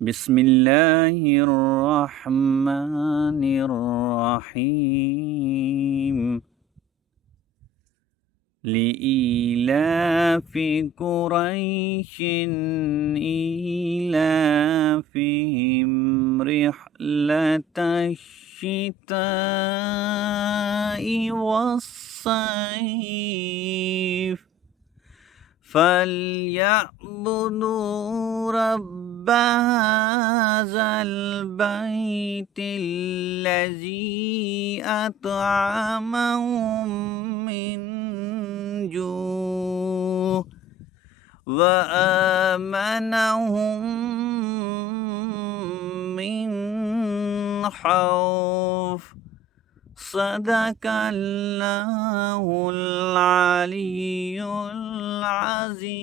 بسم الله الرحمن الرحيم لإيلاف قريش إيلافهم رحلة الشتاء والصيف فليعبدوا رب هذا البيت الذي أطعمهم من جوع وآمنهم من خوف صدق الله العلي العظيم.